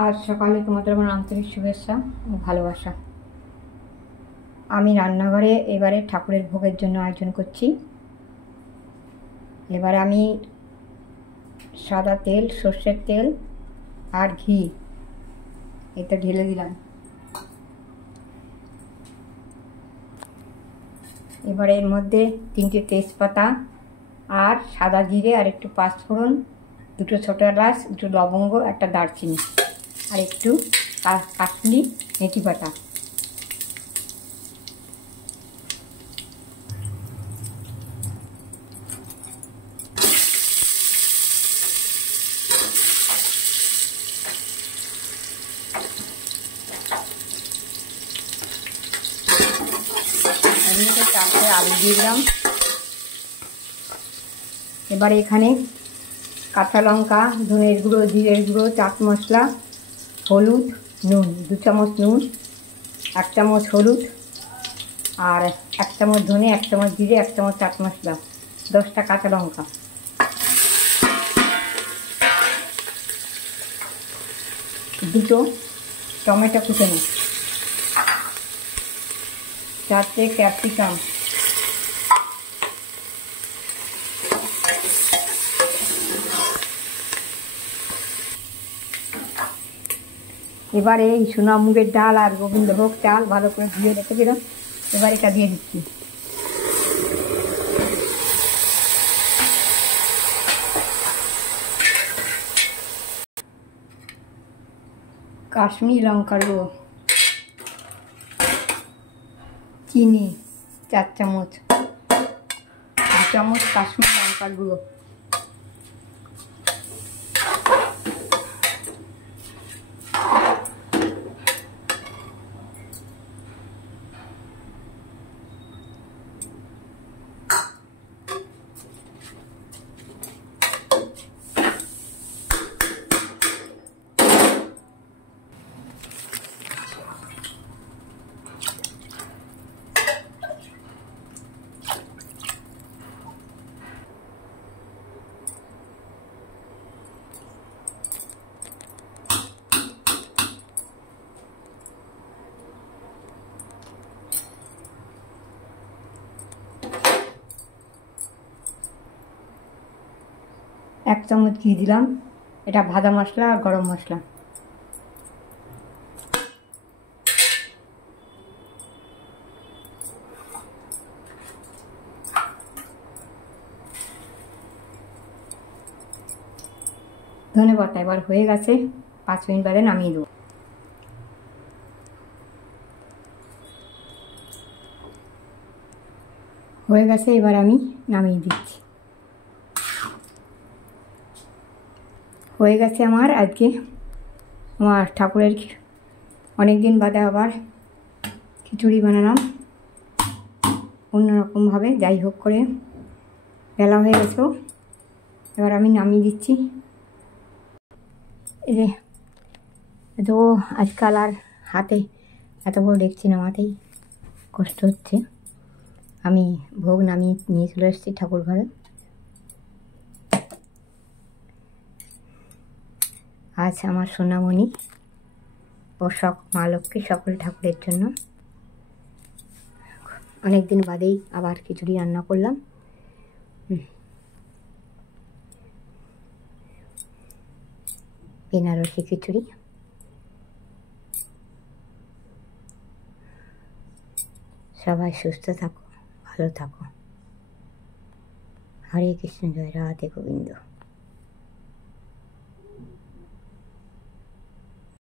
আজ সকালে তোমাদের আমার আন্তরিক শুভেচ্ছা ও ভালোবাসা। আমি রান্নাঘরে এবারে ঠাকুরের ভোগের জন্য আয়োজন করছি। এবার আমি সাদা তেল, সর্ষের তেল আর ঘি এটা ঢেলে দিলাম। এবারে এর মধ্যে 3টে তেজপাতা আর সাদা জিরে আর একটু পাঁচফোড়ন, 2টো ছোটো এলাচ, 2টো লবঙ্গ, একটা দারচিনি আর একটু কাটলি মেথি পাতা। এমনিতে 4টে আলু দিয়ে দিলাম। এবারে এখানে কাঁচা লঙ্কা, ধনের গুঁড়ো, জিরের গুঁড়ো, চাট মশলা, হলুদ, নুন, 2 চামচ নুন, 1 চামচ হলুদ আর 1 চামচ ধনে, 1 চামচ জিরে, 1 চামচ চাট মশলা, 10টা কাঁচা লঙ্কা, 2টো টমেটো কুচানো, 4টে ক্যাপসিকাম, এবারে এই সোনা মুগের ডাল আর গোবিন্দভোগ চাল ভালো করে ধুয়ে রেখে দিলাম। এবার এটা দিয়ে দিচ্ছি। কাশ্মীরি লঙ্কার গুঁড়ো, চিনি 4 চামচ, 2 চামচ কাশ্মীরি লঙ্কার গুঁড়ো, এক চামচ ঘি দিলাম। এটা ভাজা মশলা আর গরম মশলা। ধন্যবাদ। এবার হয়ে গেছে, 5 মিনিট বাদে নামিয়ে দেবো। হয়ে গেছে, এবার আমি নামিয়ে দিচ্ছি। হয়ে গেছে আমার আজকে আমার ঠাকুরের অনেক দিন বাদে আবার খিচুড়ি বানালাম অন্যরকমভাবে। যাই হোক করে বেলা হয়ে গেছে, এবার আমি নামিয়ে দিচ্ছি। এই যে তো আজকাল আর হাতে এত বড় দেখছি নামাতেই কষ্ট হচ্ছে। আমি ভোগ নামিয়ে নিয়ে চলে এসেছি ঠাকুর ঘরে। আজ আমার সোনামণি ও মা লক্ষ্মী সকল ঠাকুরের জন্য অনেক দিন বাদেই আবার খিচুড়ি রান্না করলাম। বেনারসি খিচুড়ি। সবাই সুস্থ থাকো, ভালো থাকো। হরে কৃষ্ণ, জয় রাধে গোবিন্দ।